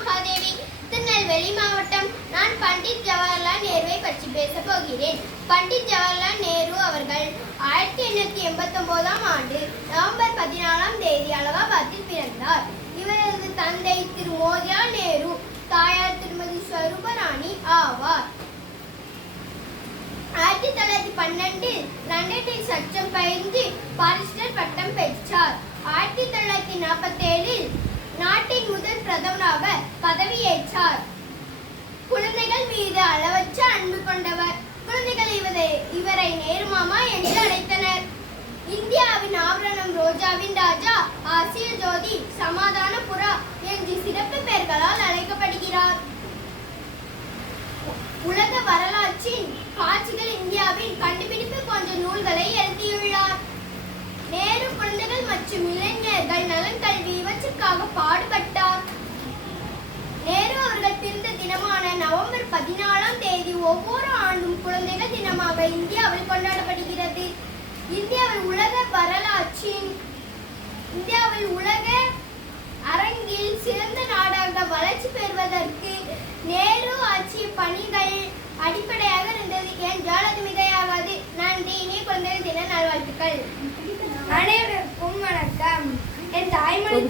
மகாதேவி, திருநெல்வேலி மாவட்டம். நான் பண்டிட் ஜவஹர்லால் நேருவை பற்றி பேச போகிறேன். பண்டிட் ஜவஹர்லால் நேரு அவர்கள் 1889ஆம் ஆண்டு நவம்பர் 14ஆம் தேதி அலகாபாத்தில் பிறந்தார். இவரது தந்தை திரு மோதிலால் நேரு, தாயார் திருமதி ஸ்வரூபராணி ஆவார். 1912 லண்டனில் சட்டம் பயின்று பாரிஸ்டர் பட்டம் பெற்றார். 1947 நாட்டின் முதல் பிரதமராக பதவியேற்றார். குழந்தைகள் மீது அளவற்ற அன்பு கொண்டவர். குழந்தைகள் இவரை நேரு மாமா என்று அழைத்தனர். இந்தியாவின் ஆபரணம், ரோஜாவின் ராஜா, ஆசிய ஜோதி, சமாதான புறா என்று சிறப்பு பெயர்களால் அழைக்கப்படுகிறார். உலக வரலாற்றின் காட்சிகள், இந்தியாவின் கண்டுபிடிப்பு போன்ற நூல்களை எழுதியுள்ளார். நேரு குழந்தைகள் மற்றும் இளைஞர்கள் நலன், கல்வி இவற்றுக்காக பாடுபட்டார். நேரு அவர்கள் பிறந்த தினமான நவம்பர் 14ஆம் தேதி ஒவ்வொரு ஆண்டும் குழந்தைகள் தினமாக இந்தியாவில் கொண்டாடப்படுகிறது. இந்தியாவில் உலக அரங்கில் சிறந்த நாடாக வளர்ச்சி பெறுவதற்கு நேரு ஆட்சி பணிகள் அடிப்படையாக இருந்தது என்றால் அது மிகையாகாது. நன்றி. இனி குழந்தைகள் தின நல்வாழ்த்துக்கள். அனைவருக்கும் வணக்கம். என் தாய்மொழி